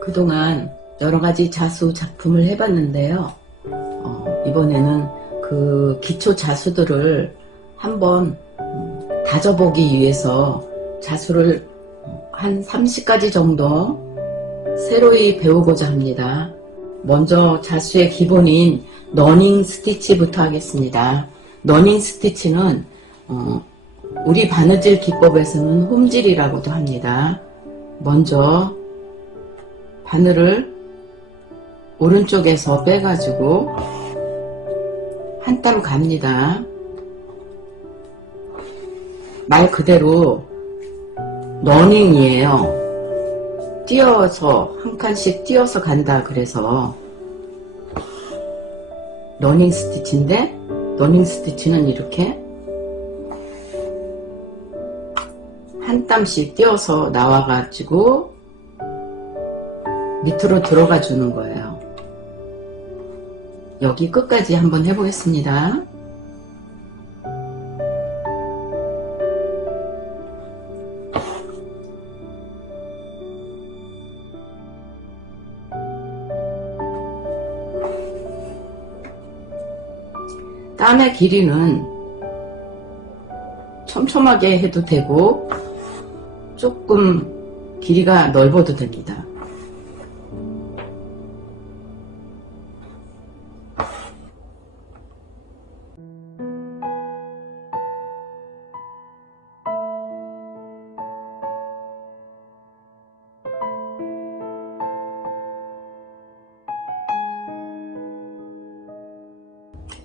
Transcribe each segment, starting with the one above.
그동안 여러가지 자수 작품을 해봤는데요. 이번에는 그 기초 자수들을 한번 다져보기 위해서 자수를 한 30가지 정도 새로이 배우고자 합니다. 먼저 자수의 기본인 러닝 스티치부터 하겠습니다. 러닝 스티치는 우리 바느질 기법에서는 홈질이라고도 합니다. 먼저 바늘을 오른쪽에서 빼가지고 한 땀 갑니다. 말 그대로 러닝이에요. 띄어서 한 칸씩 띄어서 간다 그래서 러닝 스티치인데, 러닝 스티치는 이렇게 한 땀씩 띄어서 나와가지고 밑으로 들어가 주는 거예요. 여기 끝까지 한번 해보겠습니다. 땀의 길이는 촘촘하게 해도 되고 조금 길이가 넓어도 됩니다.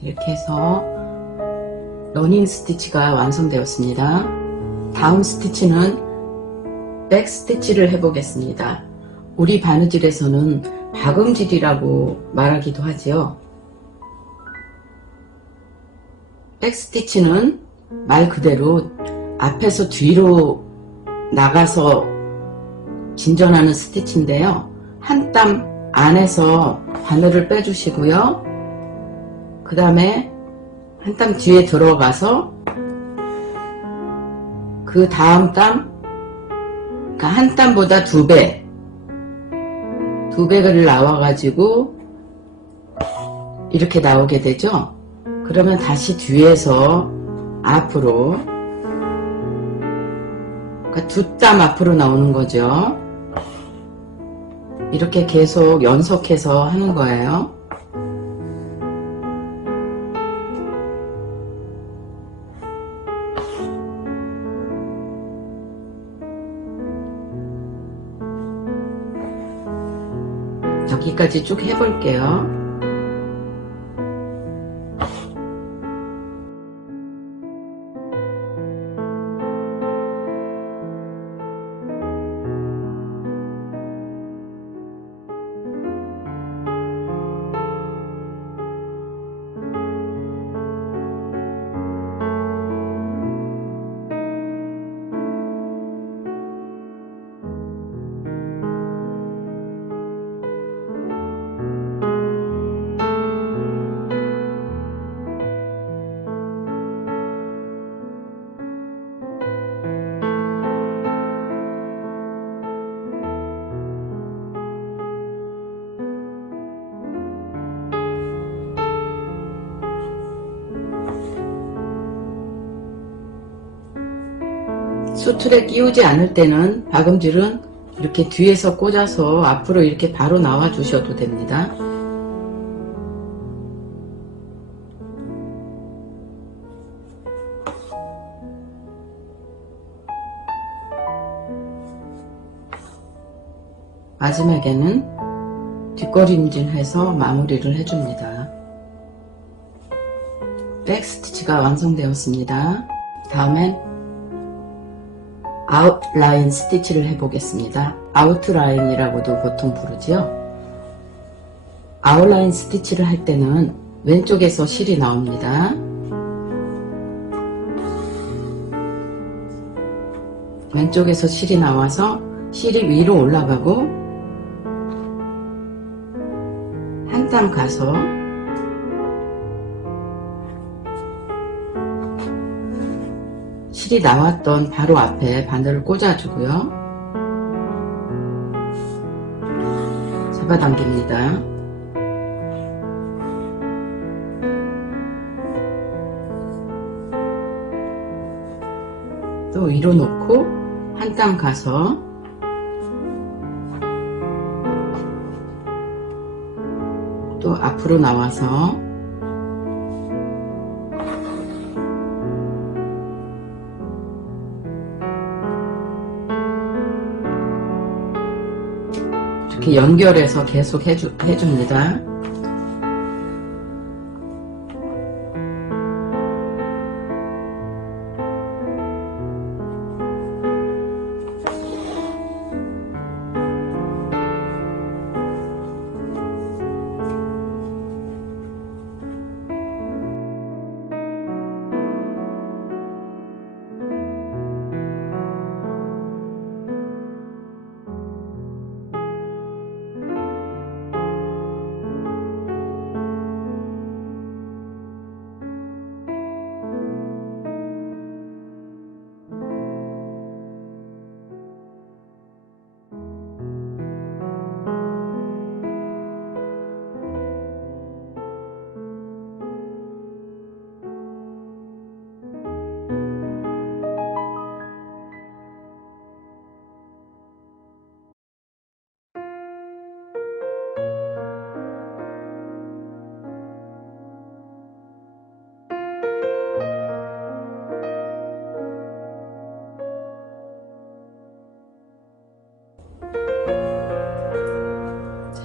이렇게 해서 러닝 스티치가 완성되었습니다. 다음 스티치는 백 스티치를 해보겠습니다. 우리 바느질에서는 박음질이라고 말하기도 하지요. 백 스티치는 말 그대로 앞에서 뒤로 나가서 진전하는 스티치인데요. 한 땀 안에서 바늘을 빼주시고요. 그 다음에 한 땀 뒤에 들어가서 그 다음 땀, 그러니까 한 땀보다 두 배를 나와가지고 이렇게 나오게 되죠. 그러면 다시 뒤에서 앞으로, 그러니까 두 땀 앞으로 나오는 거죠. 이렇게 계속 연속해서 하는 거예요. 여기까지 쭉 해볼게요. 수틀에 끼우지 않을 때는 박음질은 이렇게 뒤에서 꽂아서 앞으로 이렇게 바로 나와 주셔도 됩니다. 마지막에는 뒷걸음질해서 마무리를 해줍니다. 백 스티치가 완성되었습니다. 다음엔 아웃라인 스티치를 해보겠습니다. 아웃라인이라고도 보통 부르지요. 아웃라인 스티치를 할 때는 왼쪽에서 실이 나옵니다. 왼쪽에서 실이 나와서 실이 위로 올라가고 한 땀 가서 실이 나왔던 바로 앞에 바늘을 꽂아주고요. 잡아당깁니다. 또 위로 놓고 한 땀 가서 또 앞으로 나와서 이렇게 연결해서 계속 해줍니다.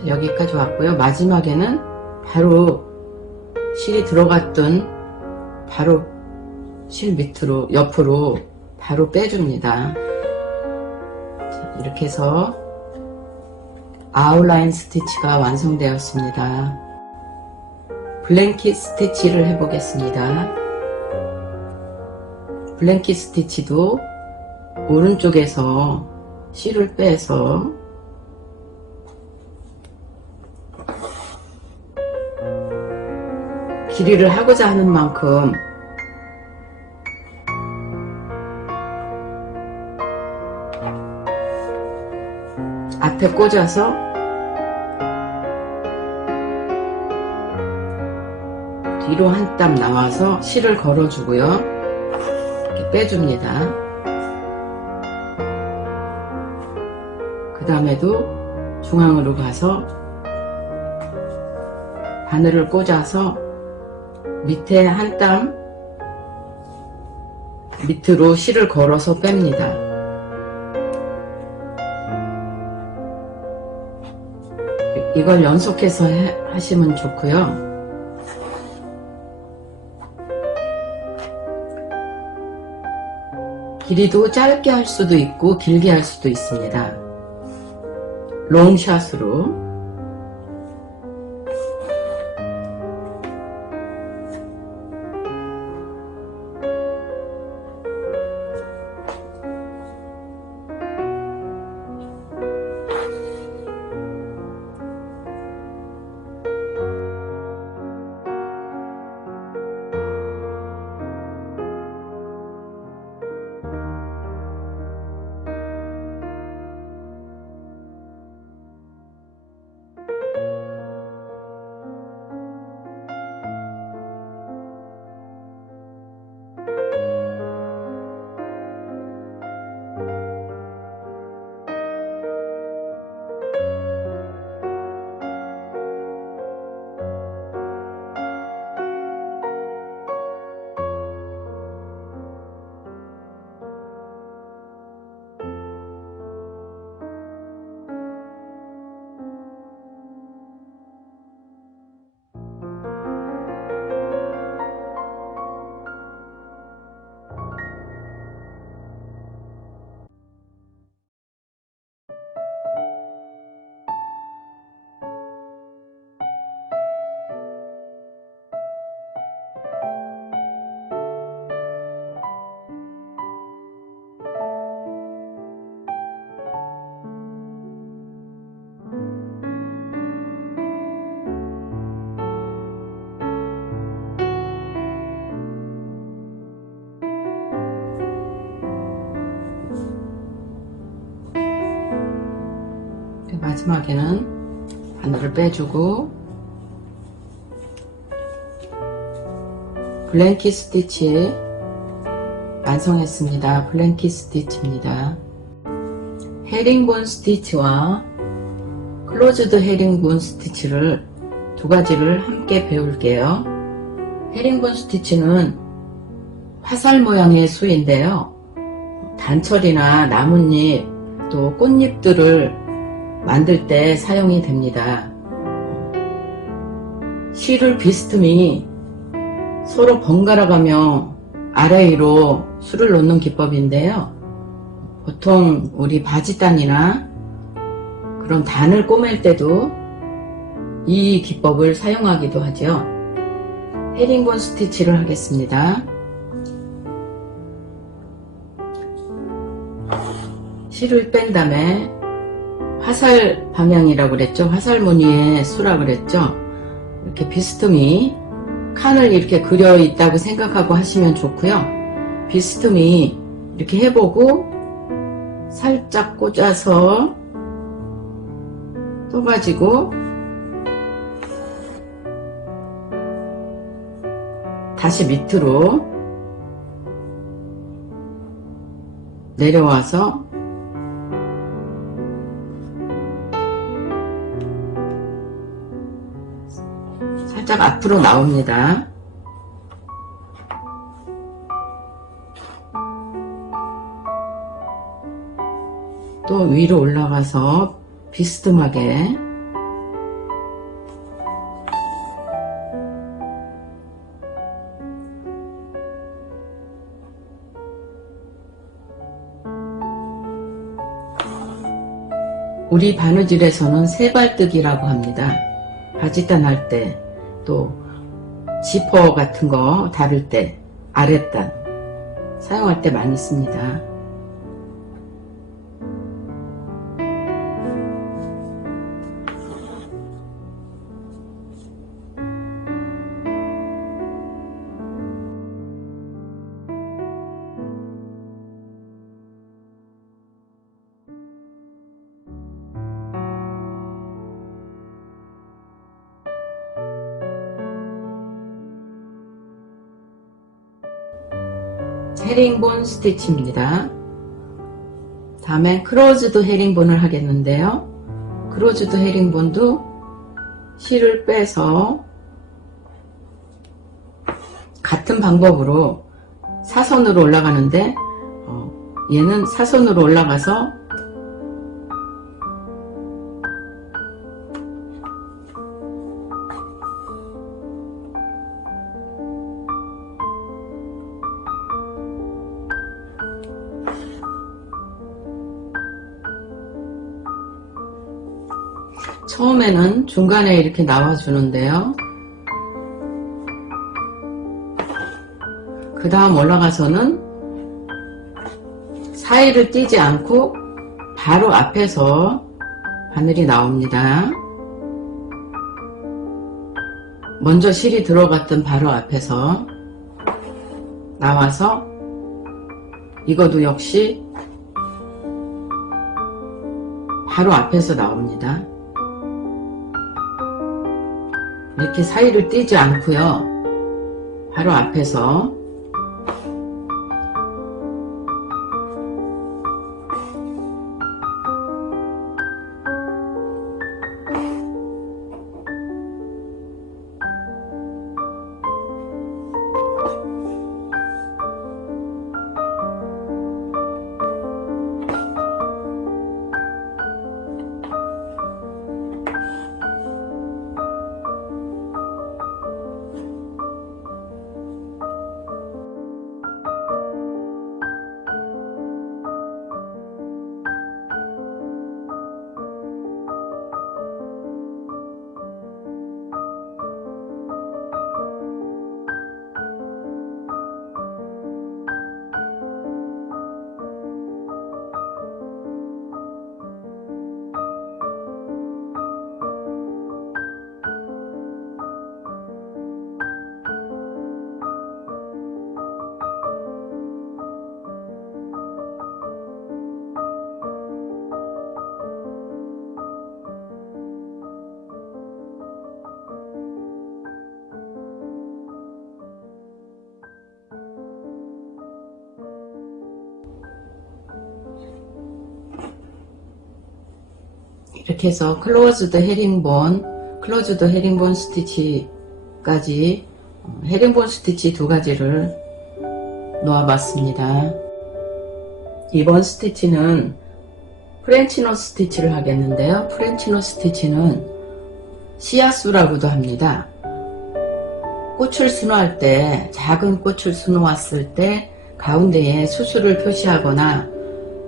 여기까지 왔고요. 마지막에는 바로 실이 들어갔던 바로 실 밑으로 옆으로 바로 빼줍니다. 자, 이렇게 해서 아웃라인 스티치가 완성되었습니다. 블랭킷 스티치를 해보겠습니다. 블랭킷 스티치도 오른쪽에서 실을 빼서 길이를 하고자 하는 만큼 앞에 꽂아서 뒤로 한 땀 나와서 실을 걸어주고요. 이렇게 빼줍니다. 그 다음에도 중앙으로 가서 바늘을 꽂아서 밑에 한 땀 밑으로 실을 걸어서 뺍니다. 이걸 연속해서 하시면 좋고요. 길이도 짧게 할 수도 있고 길게 할 수도 있습니다. 롱샷으로 비스듬하게는 바늘을 빼주고 블랭킷 스티치 완성했습니다. 블랭킷 스티치입니다. 헤링본 스티치와 클로즈드 헤링본 스티치를 두 가지를 함께 배울게요. 헤링본 스티치는 화살 모양의 수인데요. 단철이나 나뭇잎 또 꽃잎들을 만들 때 사용이 됩니다. 실을 비스듬히 서로 번갈아가며 아래 위로 술을 놓는 기법인데요. 보통 우리 바지단이나 그런 단을 꼬맬 때도 이 기법을 사용하기도 하죠. 헤링본 스티치를 하겠습니다. 실을 뺀 다음에 화살 방향이라고 그랬죠. 화살 무늬의 수라고 그랬죠. 이렇게 비스듬히 칸을 이렇게 그려 있다고 생각하고 하시면 좋고요. 비스듬히 이렇게 해보고 살짝 꽂아서 떠가지고 다시 밑으로 내려와서 살짝 앞으로 나옵니다. 또 위로 올라가서 비스듬하게 우리 바느질에서는 세발뜨기라고 합니다. 바지단 할 때, 또 지퍼 같은 거 다룰 때, 아랫단 사용할 때 많이 씁니다. 헤링본 스티치입니다. 다음에 크로즈드 헤링본을 하겠는데요. 크로즈드 헤링본도 실을 빼서 같은 방법으로 사선으로 올라가는데 얘는 사선으로 올라가서 처음에는 중간에 이렇게 나와주는데요. 그 다음 올라가서는 사이를 띄지 않고 바로 앞에서 바늘이 나옵니다. 먼저 실이 들어갔던 바로 앞에서 나와서 이것도 역시 바로 앞에서 나옵니다. 이렇게 사이를 띄지 않고요. 바로 앞에서 이렇게 해서 클로즈드 헤링본 스티치까지 헤링본 스티치 두 가지를 놓아봤습니다. 이번 스티치는 프렌치노 스티치를 하겠는데요. 프렌치노 스티치는 씨앗수라고도 합니다. 꽃을 수놓을 때, 작은 꽃을 수놓았을 때 가운데에 수술을 표시하거나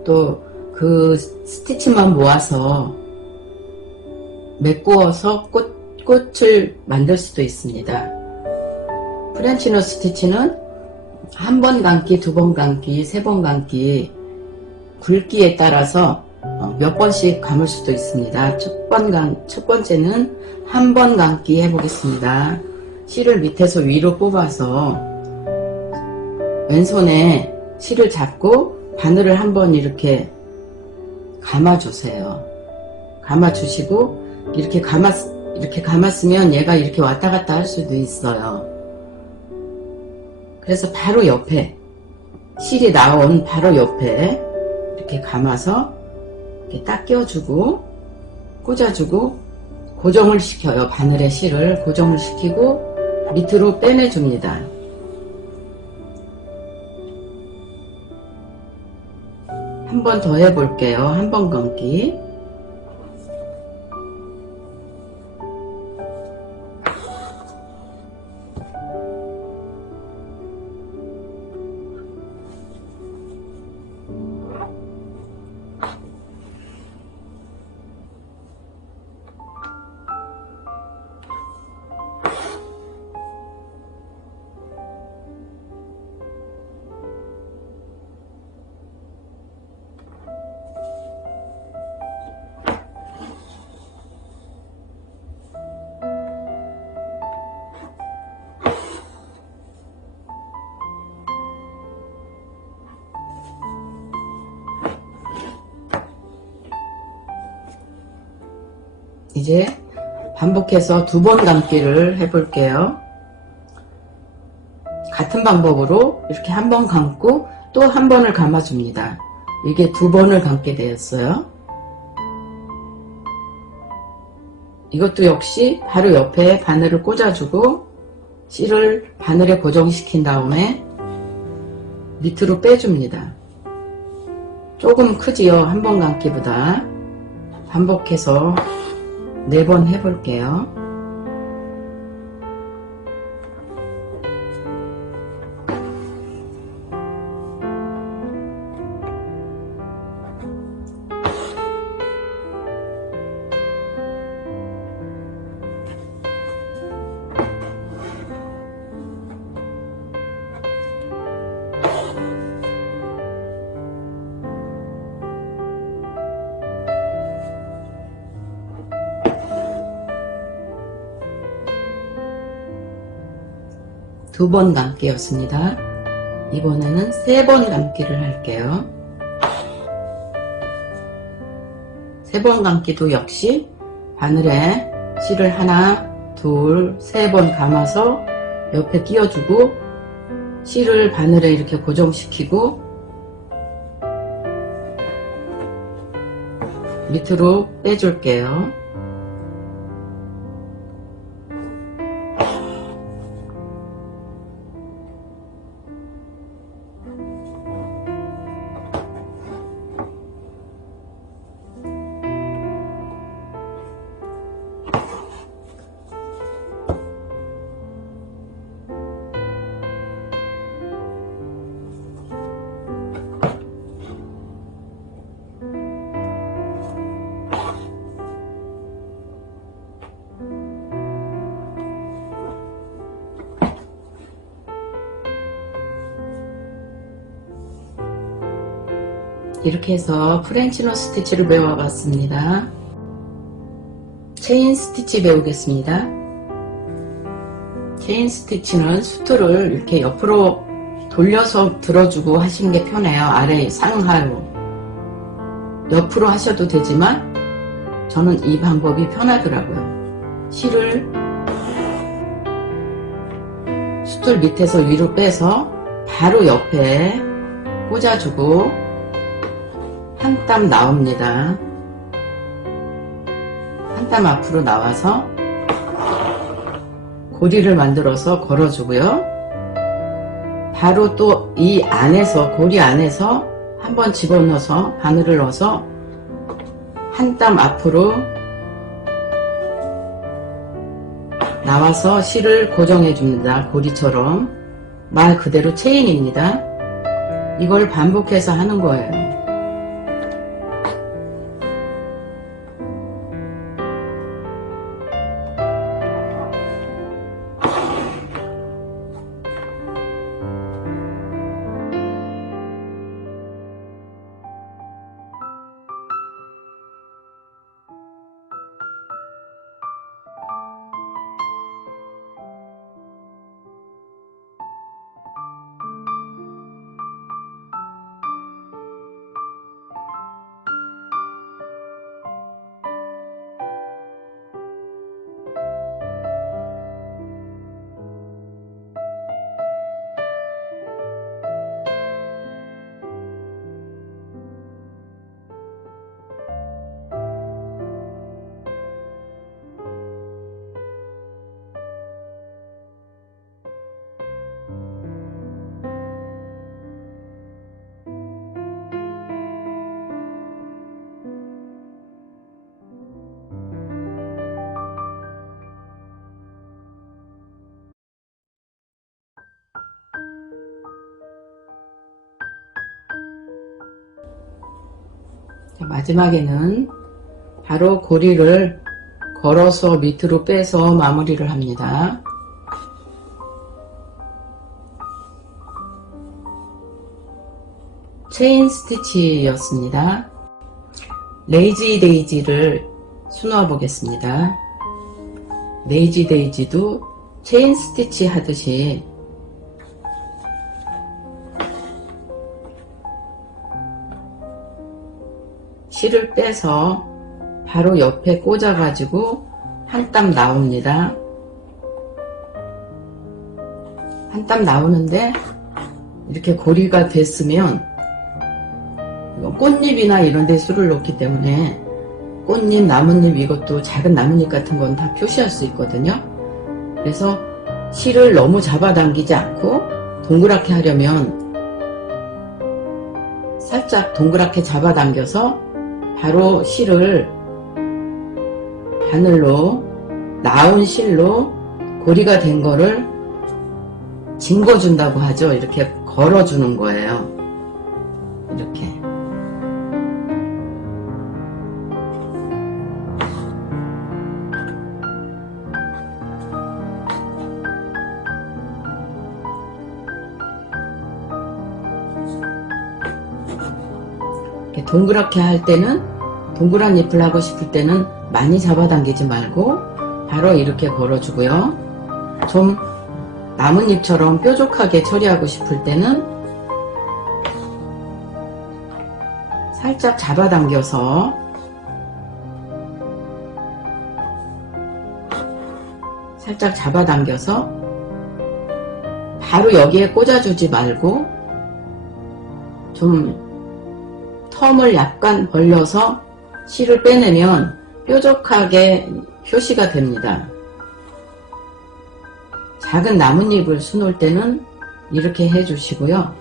또 그 스티치만 모아서 메꾸어서 꽃을 만들 수도 있습니다. 프렌치노 스티치는 한 번 감기, 두 번 감기, 세 번 감기, 굵기에 따라서 몇 번씩 감을 수도 있습니다. 첫 번째는 한 번 감기 해보겠습니다. 실을 밑에서 위로 뽑아서 왼손에 실을 잡고 바늘을 한번 이렇게 감아주세요. 감아주시고 이렇게 감았으면 얘가 이렇게 왔다 갔다 할 수도 있어요. 그래서 바로 옆에 실이 나온 바로 옆에 이렇게 감아서 이렇게 딱 끼워주고 꽂아주고 고정을 시켜요. 바늘에 실을 고정을 시키고 밑으로 빼내줍니다. 한 번 더 해볼게요. 한 번 감기. 이제 반복해서 두 번 감기를 해볼게요. 같은 방법으로 이렇게 한 번 감고 또 한 번을 감아줍니다. 이게 두 번을 감게 되었어요. 이것도 역시 바로 옆에 바늘을 꽂아주고 실을 바늘에 고정시킨 다음에 밑으로 빼줍니다. 조금 크지요? 한 번 감기보다. 반복해서 4번 해볼게요. 두 번 감기였습니다. 이번에는 3번 감기를 할게요. 3번 감기도 역시 바늘에 실을 하나, 둘, 3번 감아서 옆에 끼워주고 실을 바늘에 이렇게 고정시키고 밑으로 빼줄게요. 이렇게 해서 프렌치노 스티치를 배워봤습니다. 체인 스티치 배우겠습니다. 체인 스티치는 수트를 이렇게 옆으로 돌려서 들어주고 하시는 게 편해요. 아래 상하로. 옆으로 하셔도 되지만 저는 이 방법이 편하더라고요. 실을 수틀 밑에서 위로 빼서 바로 옆에 꽂아주고 한 땀 나옵니다. 땀 앞으로 나와서 고리를 만들어서 걸어주고요. 바로 또 이 안에서, 고리 안에서 한번 집어넣어서 바늘을 넣어서 한 땀 앞으로 나와서 실을 고정해 줍니다. 고리처럼. 말 그대로 체인입니다. 이걸 반복해서 하는 거예요. 마지막에는 바로 고리를 걸어서 밑으로 빼서 마무리를 합니다. 체인 스티치였습니다. 레이지 데이지를 수놓아 보겠습니다. 레이지 데이지도 체인 스티치 하듯이 실을 빼서 바로 옆에 꽂아 가지고 한 땀 나옵니다. 한 땀 나오는데 이렇게 고리가 됐으면 꽃잎이나 이런 데 술을 놓기 때문에 꽃잎, 나뭇잎, 이것도 작은 나뭇잎 같은 건 다 표시할 수 있거든요. 그래서 실을 너무 잡아당기지 않고 동그랗게 하려면 살짝 동그랗게 잡아당겨서 바로 실을 바늘로 나온 실로 고리가 된 거를 징궈준다고 하죠. 이렇게 걸어주는 거예요. 이렇게. 이렇게 동그랗게 할 때는, 동그란 잎을 하고 싶을 때는 많이 잡아당기지 말고 바로 이렇게 걸어주고요. 좀 나뭇잎처럼 뾰족하게 처리하고 싶을 때는 살짝 잡아당겨서 바로 여기에 꽂아주지 말고 좀 텀을 약간 벌려서 실을 빼내면 뾰족하게 표시가 됩니다. 작은 나뭇잎을 수놓을 때는 이렇게 해주시고요.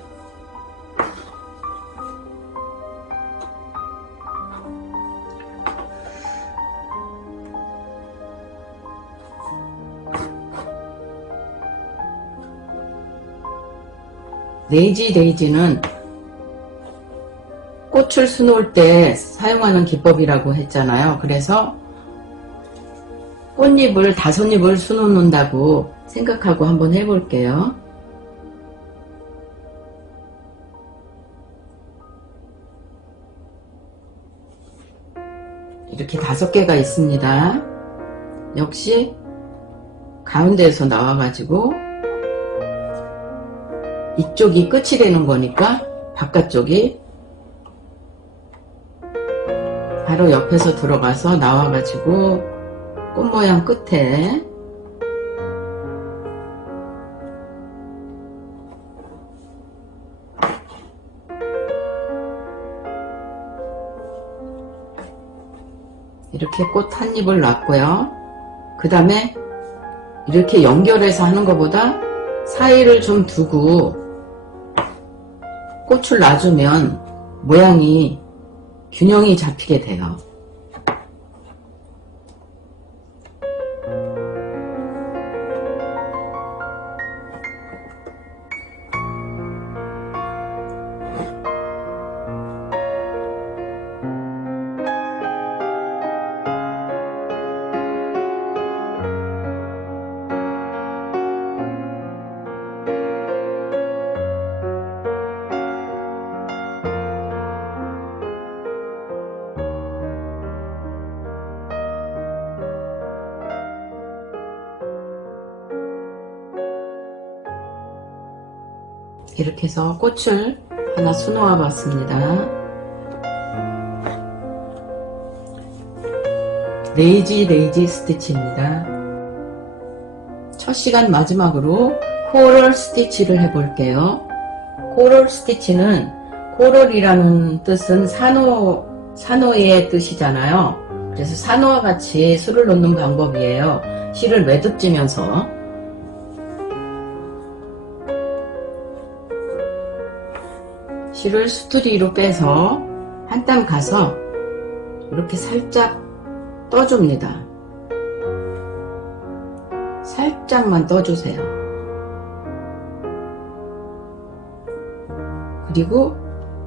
레이지 데이지는 꽃을 수놓을 때 사용하는 기법이라고 했잖아요. 그래서 꽃잎을 5잎을 수놓는다고 생각하고 한번 해볼게요. 이렇게 5개가 있습니다. 역시 가운데에서 나와가지고 이쪽이 끝이 되는 거니까 바깥쪽이 바로 옆에서 들어가서 나와가지고 꽃 모양 끝에 이렇게 꽃 한 잎을 놨고요. 그 다음에 이렇게 연결해서 하는 것보다 사이를 좀 두고 꽃을 놔주면 모양이 균형이 잡히게 돼요. 이렇게 해서 꽃을 하나 수놓아 봤습니다. 레이지 스티치입니다. 첫 시간 마지막으로 코럴 스티치를 해볼게요. 코럴 스티치는 코럴이라는 뜻은 산호의 뜻이잖아요. 그래서 산호와 같이 실을 놓는 방법이에요. 실을 매듭지면서 실을 수트리로 빼서 한 땀 가서 이렇게 살짝 떠줍니다. 살짝만 떠주세요. 그리고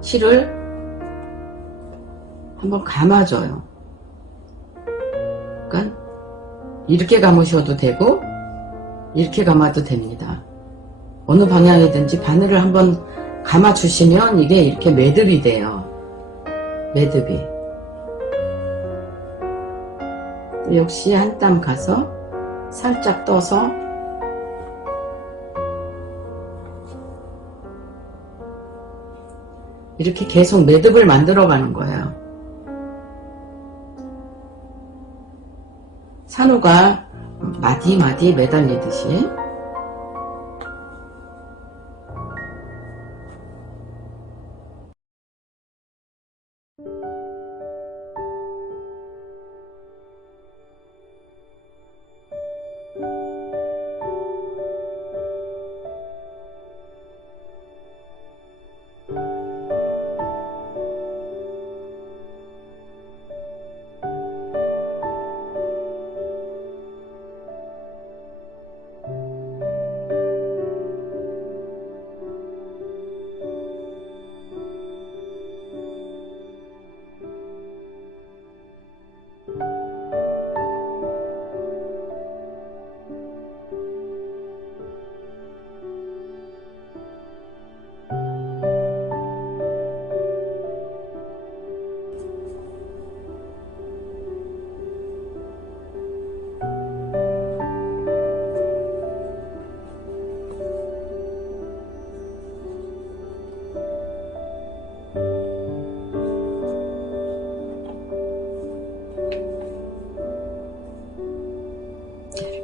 실을 한번 감아줘요. 그러니까 이렇게 감으셔도 되고 이렇게 감아도 됩니다. 어느 방향이든지 바늘을 한번 감아주시면 이게 이렇게 매듭이 돼요. 매듭이. 또 역시 한 땀 가서 살짝 떠서 이렇게 계속 매듭을 만들어 가는 거예요. 산호가 마디마디 매달리듯이.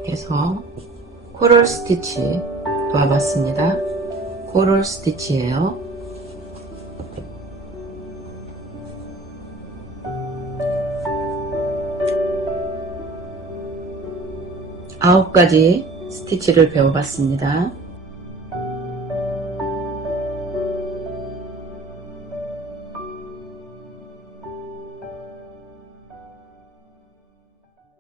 해서 코럴 스티치 도와봤습니다. 코럴 스티치예요. 9가지 스티치를 배워봤습니다.